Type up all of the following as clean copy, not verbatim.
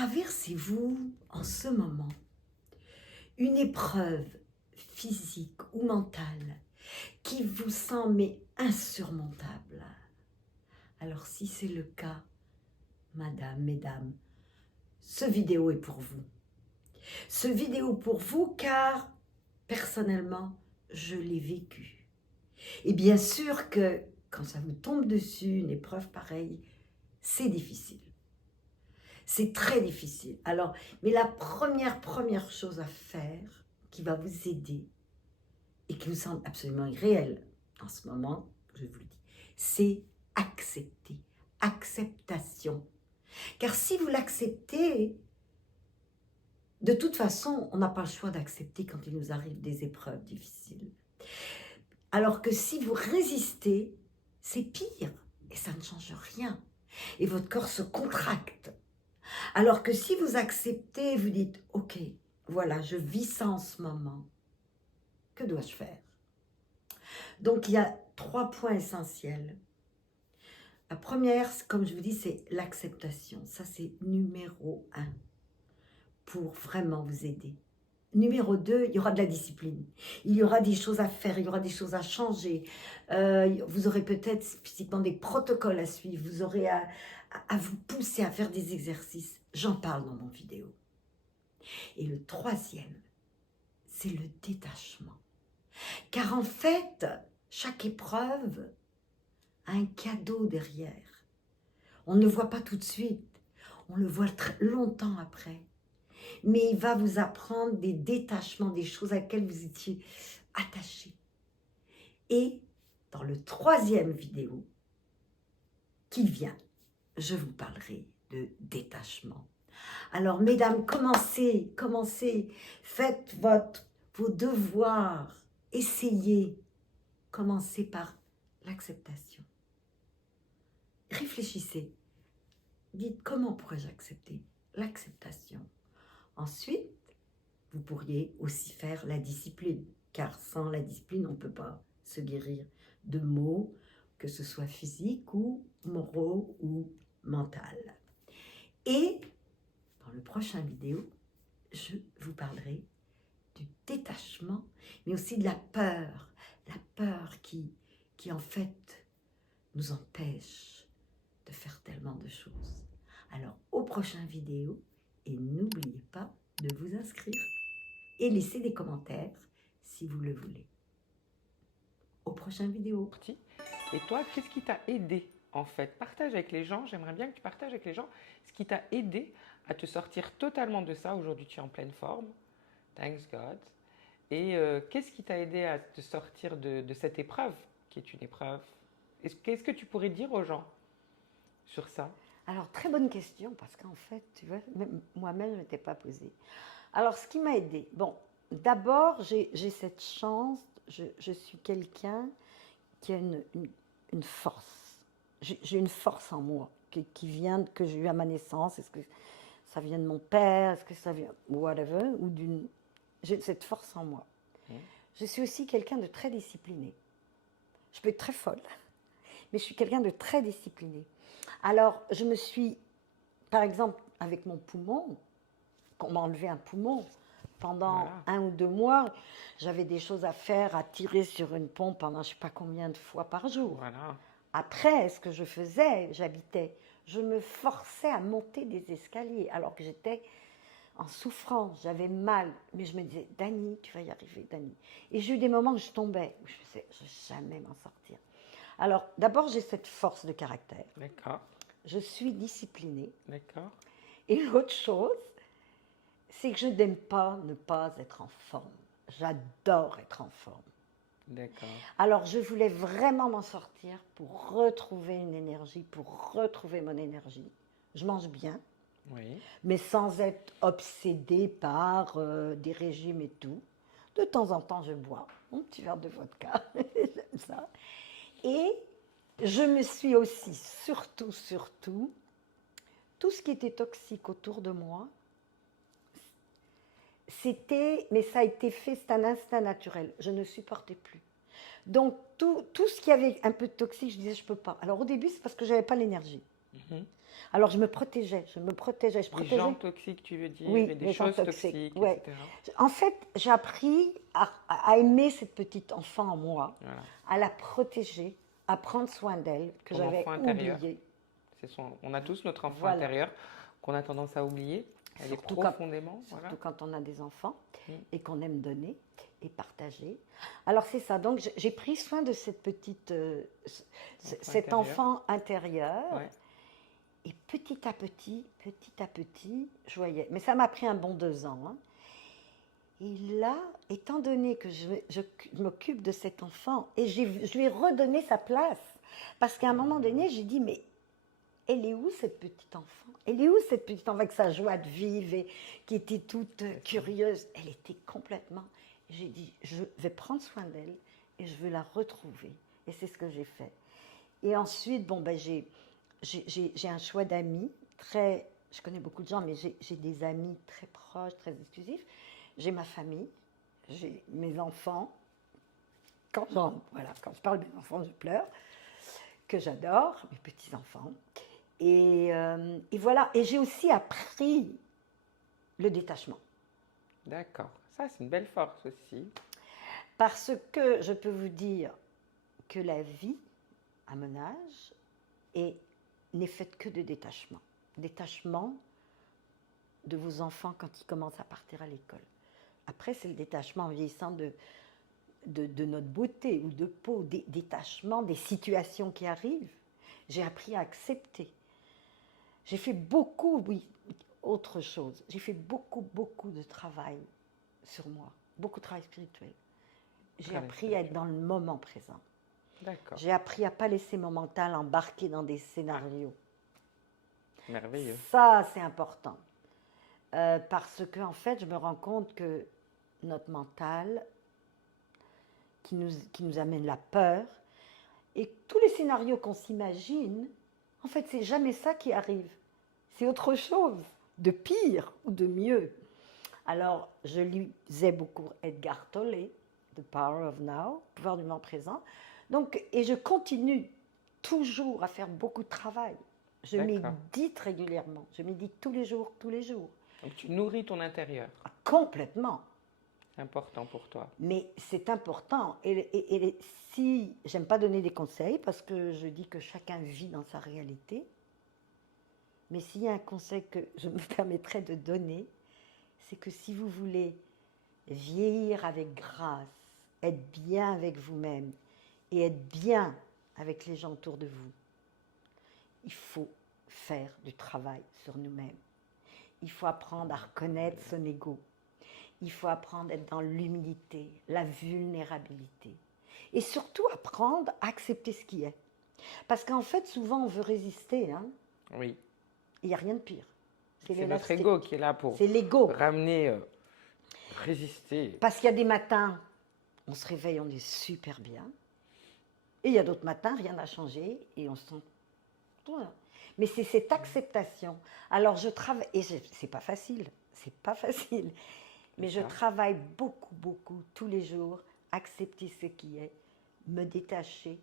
Traversez-vous en ce moment une épreuve physique ou mentale qui vous semble insurmontable? Alors si c'est le cas, madame, mesdames, ce vidéo est pour vous. Ce vidéo pour vous car personnellement, je l'ai vécu. Et bien sûr que quand ça vous tombe dessus, une épreuve pareille, c'est difficile. C'est très difficile. Alors, mais la première chose à faire qui va vous aider et qui vous semble absolument irréelle en ce moment, je vous le dis, c'est accepter. Acceptation. Car si vous l'acceptez, de toute façon, on n'a pas le choix d'accepter quand il nous arrive des épreuves difficiles. Alors que si vous résistez, c'est pire et ça ne change rien. Et votre corps se contracte. Alors que si vous acceptez, vous dites, ok, voilà, je vis ça en ce moment. Que dois-je faire? Donc, il y a 3 points essentiels. La première, comme je vous dis, c'est l'acceptation. Ça, c'est numéro 1 pour vraiment vous aider. Numéro 2, il y aura de la discipline. Il y aura des choses à faire, il y aura des choses à changer. Vous aurez peut-être physiquement des protocoles à suivre. Vous aurez à vous pousser à faire des exercices. J'en parle dans mon vidéo. Et le troisième, c'est le détachement. Car en fait, chaque épreuve a un cadeau derrière. On ne le voit pas tout de suite. On le voit très longtemps après. Mais il va vous apprendre des détachements, des choses à laquelle vous étiez attachés. Et dans le troisième vidéo qui vient, je vous parlerai de détachement. Alors, mesdames, commencez, faites vos devoirs, essayez, commencez par l'acceptation. Réfléchissez, dites comment pourrais-je accepter? L'acceptation. Ensuite, vous pourriez aussi faire la discipline, car sans la discipline, on ne peut pas se guérir de maux, que ce soit physiques ou moraux ou mental. Et dans le prochain vidéo, je vous parlerai du détachement, mais aussi de la peur qui en fait nous empêche de faire tellement de choses. Alors au prochain vidéo, et n'oubliez pas de vous inscrire et laisser des commentaires si vous le voulez. Au prochain vidéo. Et toi, qu'est-ce qui t'a aidé en fait? Partage avec les gens, j'aimerais bien que tu partages avec les gens ce qui t'a aidé à te sortir totalement de ça. Aujourd'hui, tu es en pleine forme, thanks God. Et qu'est-ce qui t'a aidé à te sortir de cette épreuve, qui est une épreuve? Qu'est-ce que tu pourrais dire aux gens sur ça? Alors, très bonne question, parce qu'en fait, tu vois, moi-même, je ne m'étais pas posée. Alors, ce qui m'a aidée, bon, d'abord, j'ai cette chance, je suis quelqu'un qui a une force. J'ai une force en moi qui vient, que j'ai eu à ma naissance. Est-ce que ça vient de mon père? Est-ce que ça vient, whatever, ou j'ai cette force en moi. Je suis aussi quelqu'un de très discipliné. Je peux être très folle, mais je suis quelqu'un de très discipliné. Alors, je me suis, par exemple, avec mon poumon, on m'a enlevé un poumon, pendant 1 ou 2 mois, j'avais des choses à faire, à tirer sur une pompe pendant je ne sais pas combien de fois par jour. Voilà. Après, ce que je faisais, j'habitais, je me forçais à monter des escaliers, alors que j'étais en souffrance, j'avais mal. Mais je me disais, Dani, tu vas y arriver, Dani. Et j'ai eu des moments où je tombais, où je me disais, je ne vais jamais m'en sortir. Alors, d'abord, j'ai cette force de caractère. D'accord. Je suis disciplinée. D'accord. Et l'autre chose, c'est que je n'aime pas ne pas être en forme. J'adore être en forme. D'accord. Alors, je voulais vraiment m'en sortir pour retrouver une énergie, pour retrouver mon énergie. Je mange bien, Oui. mais sans être obsédée par des régimes et tout. De temps en temps, je bois un petit verre de vodka, j'aime ça. Et je me suis aussi, surtout, tout ce qui était toxique autour de moi, mais ça a été fait, c'est un instinct naturel. Je ne supportais plus. Donc, tout ce qui avait un peu de toxique, je disais, je ne peux pas. Alors, au début, c'est parce que je n'avais pas l'énergie. Alors je me protégeais, je Des protégeais. gens toxiques, tu veux dire, Oui, et des les gens choses toxiques. toxiques, Ouais. etc. En fait, j'ai appris à aimer cette petite enfant en moi, Voilà. à la protéger, à prendre soin d'elle, que Ton j'avais enfant intérieur. oubliée. On a tous notre enfant Voilà. intérieur qu'on a tendance à oublier. Elle est Surtout quand, profondément. Voilà. surtout quand on a des enfants Mm. et qu'on aime donner et partager. Alors c'est ça. Donc j'ai pris soin de cette petite, cet Intérieur. enfant intérieur. Ouais. Et petit à petit, je voyais. Mais ça m'a pris un bon 2 ans. Hein. Et là, étant donné que je m'occupe de cet enfant, et je lui ai redonné sa place. Parce qu'à un moment donné, j'ai dit, mais elle est où cette petite enfant? Elle est où cette petite enfant avec sa joie de vivre et qui était toute curieuse? Elle était complètement. J'ai dit, je vais prendre soin d'elle et je veux la retrouver. Et c'est ce que j'ai fait. Et ensuite, bon, ben, j'ai un choix d'amis très. Je connais beaucoup de gens, mais j'ai des amis très proches, très exclusifs. J'ai ma famille, j'ai mes enfants. Voilà, quand je parle de mes enfants, je pleure, que j'adore, mes petits-enfants. Et voilà, et j'ai aussi appris le détachement. D'accord. Ça, c'est une belle force aussi. Parce que je peux vous dire que la vie, à mon âge, n'est faite que de détachement. Détachement de vos enfants quand ils commencent à partir à l'école. Après, c'est le détachement en vieillissant de notre beauté ou de peau, détachement des situations qui arrivent. J'ai appris à accepter. J'ai fait beaucoup, oui, autre chose. J'ai fait beaucoup de travail sur moi, beaucoup de travail spirituel. J'ai appris à être dans le moment présent. D'accord. J'ai appris à ne pas laisser mon mental embarquer dans des scénarios. Merveilleux. Ça, c'est important. Parce que, en fait, je me rends compte que notre mental, qui nous amène la peur, et tous les scénarios qu'on s'imagine, en fait, c'est jamais ça qui arrive. C'est autre chose, de pire ou de mieux. Alors, je lisais beaucoup Edgar Tolle, The Power of Now, pouvoir du moment présent. Donc, et je continue toujours à faire beaucoup de travail. Je médite régulièrement. Je médite tous les jours, tous les jours. Donc, tu nourris ton intérieur. Complètement. C'est important pour toi. Mais c'est important. Et si, j'aime pas donner des conseils parce que je dis que chacun vit dans sa réalité. Mais s'il y a un conseil que je me permettrais de donner, c'est que si vous voulez vieillir avec grâce, être bien avec vous-même et être bien avec les gens autour de vous, il faut faire du travail sur nous-mêmes. Il faut apprendre à reconnaître son ego. Il faut apprendre à être dans l'humilité, la vulnérabilité. Et surtout apprendre à accepter ce qui est. Parce qu'en fait, souvent, on veut résister. Hein. Oui. Il n'y a rien de pire. C'est notre ego qui est là pour ramener, résister. Parce qu'il y a des matins, on se réveille, on est super bien. Et il y a d'autres matins, rien n'a changé et on se sent... Voilà. Mais c'est cette acceptation. Alors je travaille, et c'est pas facile, mais je travaille beaucoup, tous les jours, accepter ce qui est, me détacher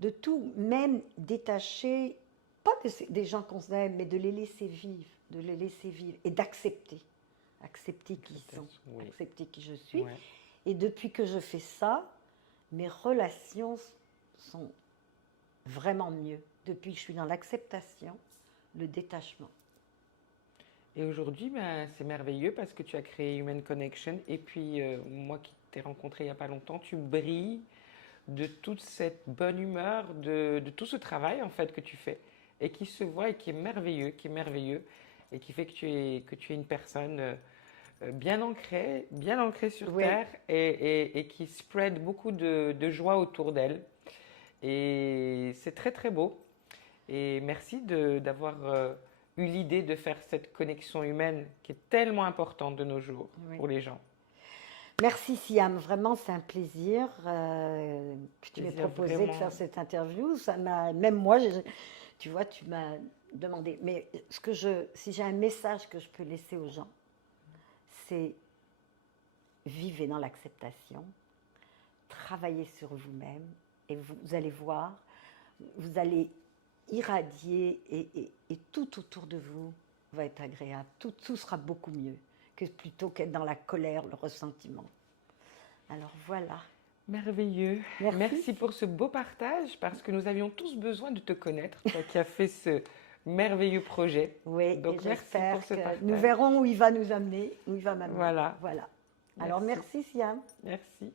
de tout, même détacher, pas des gens qu'on aime, mais de les laisser vivre, et d'accepter qui ils sont, accepter qui je suis. Ouais. Et depuis que je fais ça, mes relations sont vraiment mieux. Depuis que je suis dans l'acceptation, le détachement. Et aujourd'hui, c'est merveilleux parce que tu as créé Human Connection. Et puis, moi qui t'ai rencontré il n'y a pas longtemps, tu brilles de toute cette bonne humeur, de tout ce travail en fait que tu fais et qui se voit et qui est merveilleux, et qui fait que tu es une personne bien ancrée sur terre et qui spread beaucoup de joie autour d'elle. Et c'est très très beau. Et merci d'avoir eu l'idée de faire cette connexion humaine qui est tellement importante de nos jours pour les gens. Merci Siam, vraiment c'est un plaisir que tu m'aies proposé de faire cette interview. Ça m'a, même moi, tu vois, tu m'as demandé. Mais si j'ai un message que je peux laisser aux gens, c'est vivez dans l'acceptation, travaillez sur vous-même et vous allez voir, vous allez irradier et tout autour de vous va être agréable. Tout sera beaucoup mieux que plutôt qu'être dans la colère, le ressentiment. Alors voilà. Merveilleux. Merci pour ce beau partage parce que nous avions tous besoin de te connaître, toi qui as fait ce merveilleux projet. Oui, donc merci pour ce partage. Nous verrons où il va nous amener, où il va m'amener. Voilà. Alors merci Siam. Merci.